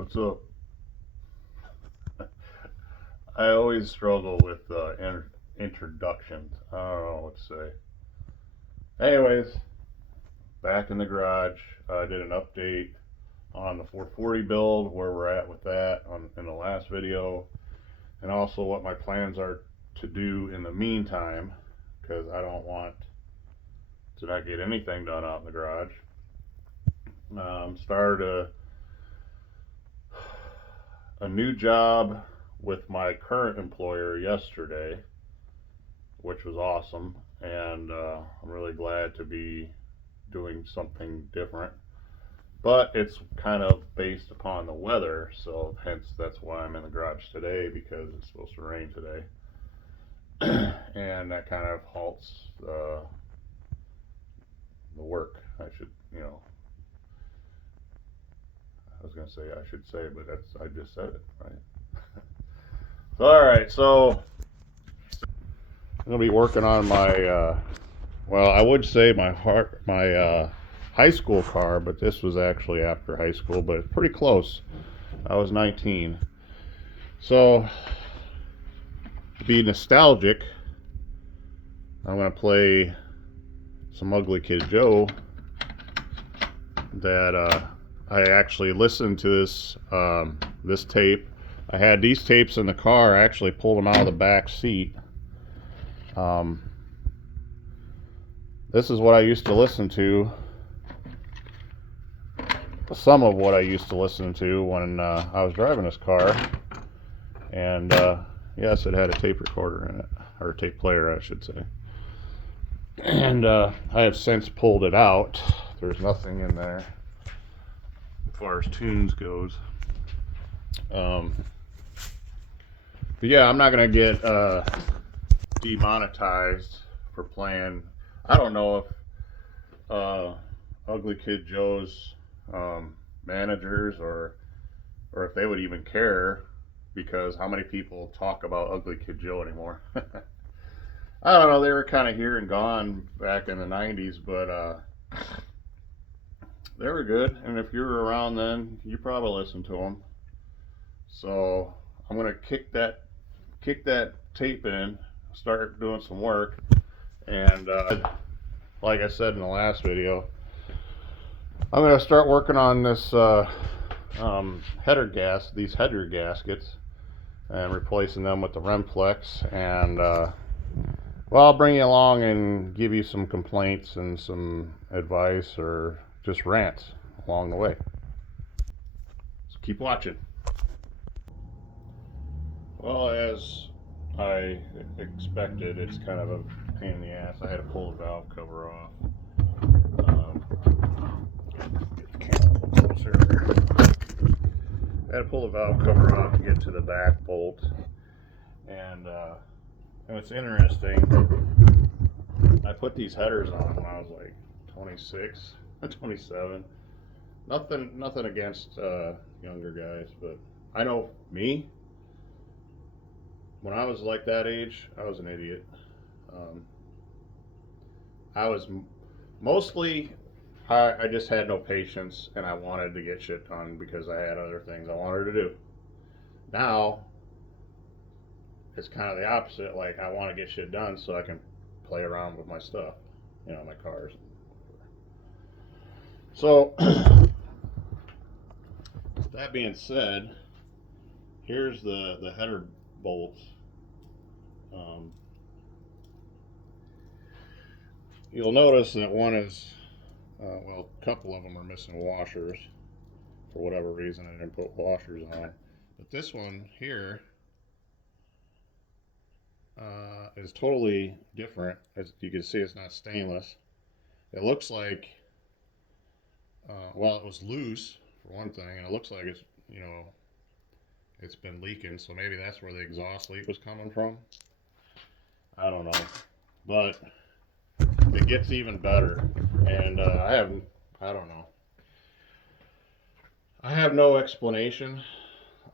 What's up? I always struggle with introductions. I don't know what to say. Anyways, back in the garage. I did an update on the 440 build, where we're at with that in the last video, and also what my plans are to do in the meantime, because I don't want to not get anything done out in the garage. Started a new job with my current employer yesterday, which was awesome, and I'm really glad to be doing something different. But it's kind of based upon the weather, so hence that's why I'm in the garage today, because it's supposed to rain today. And that kind of halts the work. I was gonna say I should say, but I just said it, right? All right, so I'm gonna be working on my well, I would say my high school car, but this was actually after high school, but it's pretty close. I was 19. So, to be nostalgic, I'm going to play some Ugly Kid Joe that I actually listened to this tape. I had these tapes in the car. I actually pulled them out of the back seat. This is what I used to listen to. Some of what I used to listen to when I was driving this car. And yes, it had a tape recorder in it, or a tape player, I should say. And I have since pulled it out. There's nothing in there as far as tunes goes. But yeah, I'm not gonna get demonetized for playing. I don't know if Ugly Kid Joe's managers or if they would even care, because how many people talk about Ugly Kid Joe anymore? I don't know, they were kind of here and gone back in the 90s, but they were good, and if you were around then, you probably listened to them. So I'm gonna kick that tape in, start doing some work, and like I said in the last video, I'm gonna start working on this these header gaskets, and replacing them with the Remplex, and well, I'll bring you along and give you some complaints and some advice, or just rants along the way. So keep watching. Well, as I expected, it's kind of a pain in the ass. I had to pull the valve cover off. Get the camera a little closer here. I had to pull the valve cover off to get to the back bolt. And it's interesting. I put these headers on when I was like 26, 27. Nothing against younger guys, but I know me. When I was like that age, I was an idiot. I was mostly, I just had no patience, and I wanted to get shit done because I had other things I wanted to do. Now, it's kind of the opposite. Like, I want to get shit done so I can play around with my stuff, my cars. So, that being said, here's the header bolts. You'll notice that one is, well, a couple of them are missing washers. For whatever reason, I didn't put washers on. But this one here is totally different. As you can see, it's not stainless. It looks like, well, it was loose for one thing, and it looks like it's been leaking, so maybe that's where the exhaust leak was coming from. I don't know, but it gets even better, and I don't know. I have no explanation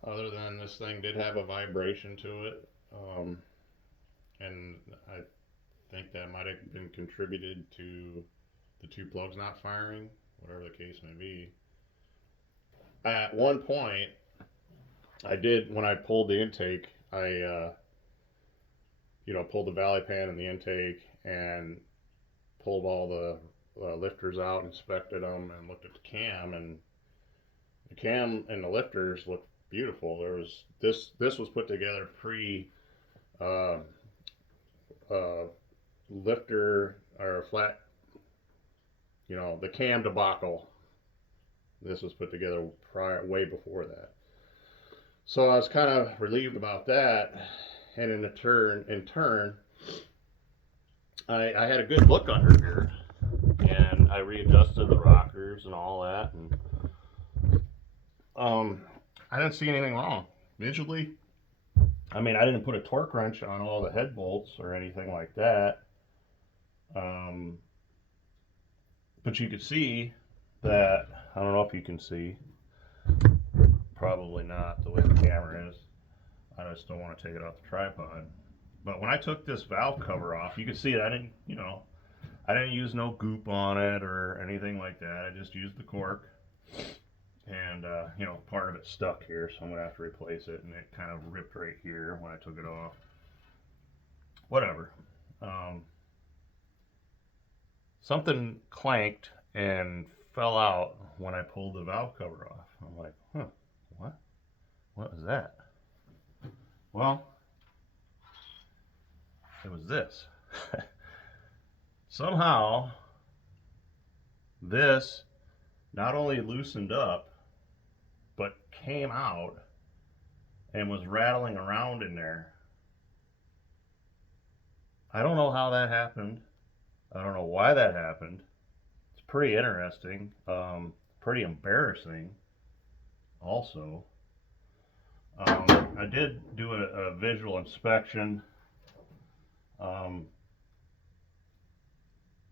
other than this thing did have a vibration to it, and I think that might have been contributed to the two plugs not firing, whatever the case may be. at one point, I did, when I pulled the intake, pulled the valley pan and the intake and pulled all the lifters out, inspected them, and looked at the cam. And the cam and the lifters looked beautiful. There was this was put together pre uh, uh, lifter or flat, the cam debacle. This was put together way before that. So I was kind of relieved about that, and in turn, I had a good look under here, and I readjusted the rockers and all that, and I didn't see anything wrong visually. I mean, I didn't put a torque wrench on all the head bolts or anything like that, but you could see that. I don't know if you can see. Probably not the way the camera is. I just don't want to take it off the tripod. But when I took this valve cover off, you can see that I didn't use no goop on it or anything like that. I just used the cork, and part of it stuck here, so I'm gonna have to replace it. And it kind of ripped right here when I took it off. Whatever. Something clanked and fell out when I pulled the valve cover off. I'm like, huh, what? What was that? Well, it was this. Somehow, this not only loosened up, but came out and was rattling around in there. I don't know how that happened. I don't know why that happened. It's pretty interesting. Pretty embarrassing also. I did do a visual inspection.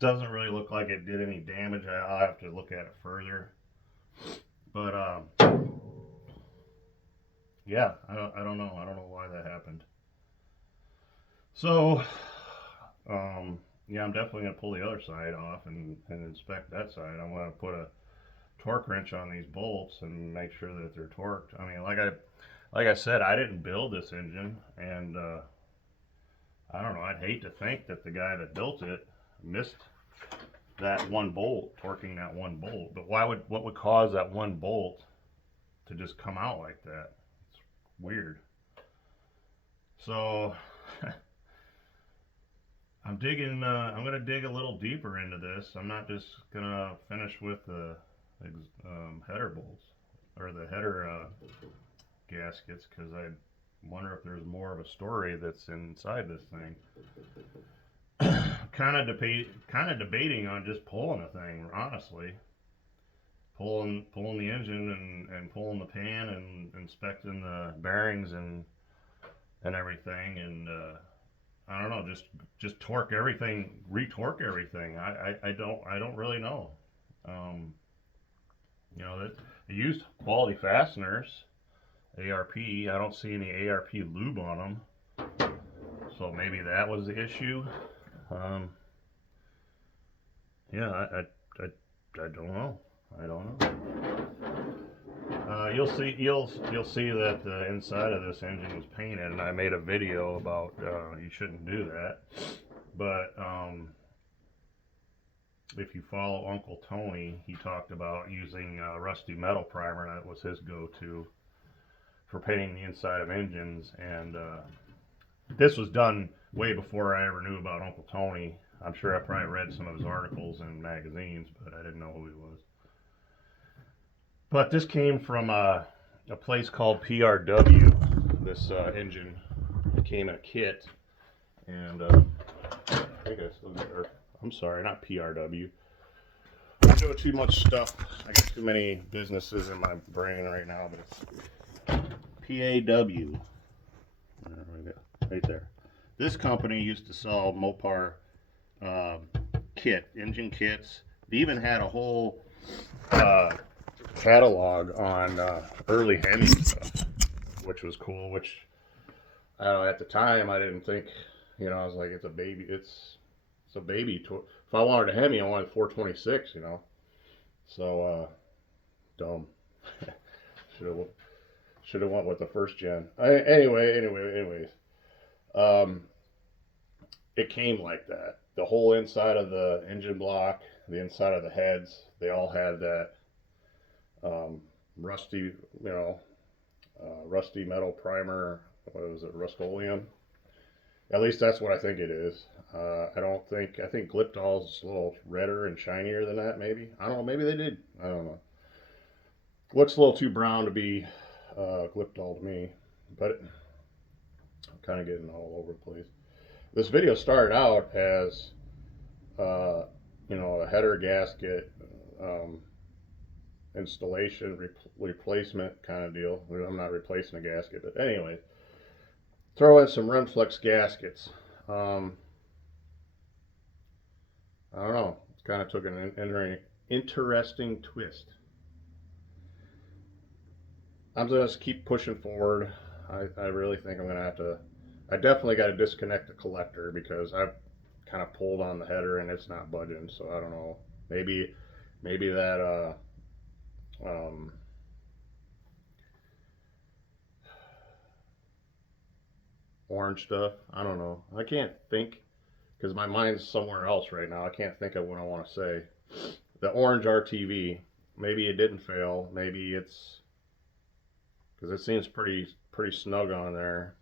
Doesn't really look like it did any damage. I'll have to look at it further. But yeah, I don't know. I don't know why that happened. So yeah, I'm definitely gonna pull the other side off and inspect that side. I'm gonna put a torque wrench on these bolts and make sure that they're torqued. I mean, like I said, I didn't build this engine, and I don't know. I'd hate to think that the guy that built it missed that one bolt, torquing that one bolt. But what would cause that one bolt to just come out like that? It's weird. So I'm digging. I'm gonna dig a little deeper into this. I'm not just gonna finish with the header bolts or the header gaskets, because I wonder if there's more of a story that's inside this thing. kind of debating on just pulling the thing, honestly. Pulling the engine and pulling the pan and inspecting the bearings and everything, and I don't know, just torque everything, retorque everything. I don't really know. That they used quality fasteners, ARP. I don't see any ARP lube on them, so maybe that was the issue. Yeah, I don't know. I don't know. You'll see that the inside of this engine was painted, and I made a video about you shouldn't do that. But if you follow Uncle Tony, he talked about using rusty metal primer. That was his go-to for painting the inside of engines, and this was done way before I ever knew about Uncle Tony. I'm sure I probably read some of his articles in magazines, but I didn't know who he was. But this came from a place called PRW. This engine came in a kit, and I think I still got, I'm sorry, not PRW. I'm doing too much stuff. I got too many businesses in my brain right now, but it's PAW. There we go, right there. This company used to sell Mopar engine kits. They even had a whole catalog on early Hemi stuff, which was cool. Which I don't know, at the time I didn't think, I was like, it's a baby. It's a baby. If I wanted a Hemi, I wanted 426. So dumb. Should have went with the first gen. Anyways, um, it came like that. The whole inside of the engine block, the inside of the heads, they all had that rusty, rusty metal primer. What was it, Rust-Oleum? At least that's what I think it is. I think Gliptol's a little redder and shinier than that, maybe. I don't know, maybe they did. I don't know. Looks a little too brown to be Gliptol to me, but I'm kind of getting all over the place. This video started out as, uh, a header gasket um, installation replacement kind of deal. I'm not replacing a gasket, but anyway, throw in some Renflex gaskets. Um, I don't know. It kind of took an interesting twist. I'm just keep pushing forward. I really think I'm gonna have to. I definitely got to disconnect the collector because I've kind of pulled on the header and it's not budging. So I don't know. Maybe that um, orange stuff. I don't know. I can't think because my mind's somewhere else right now. I can't think of what I want to say. The orange RTV. Maybe it didn't fail. Maybe it's because it seems pretty snug on there.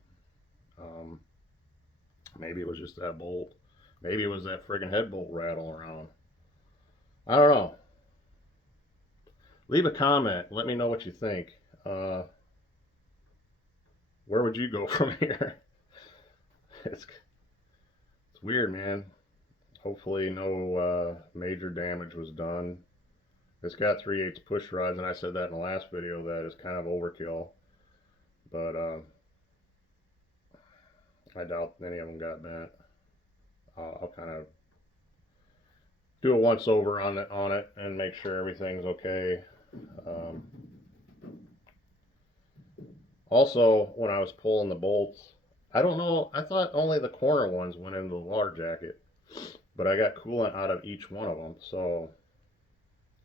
Um, Maybe it was just that bolt. Maybe it was that friggin' head bolt rattle around. I don't know. Leave a comment. Let me know what you think. Uh, where would you go from here? it's it's weird, man. Hopefully, no major damage was done. It's got 3/8 push rods, and I said that in the last video that it's kind of overkill. But I doubt any of them got bent. I'll kind of do a once over on it and make sure everything's okay. Um, Also, when I was pulling the bolts, I don't know. I thought only the corner ones went into the water jacket, but I got coolant out of each one of them. So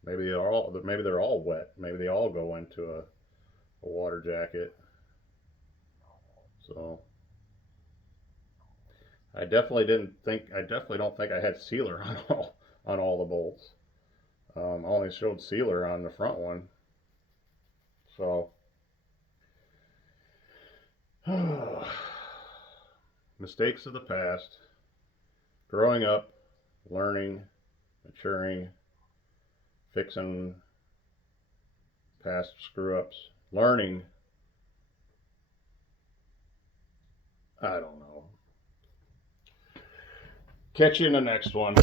maybe they're all wet. Maybe they all go into a water jacket. So I definitely don't think I had sealer on all the bolts. I only showed sealer on the front one. So mistakes of the past, growing up, learning, maturing, fixing past screw ups, learning. I don't know. Catch you in the next one.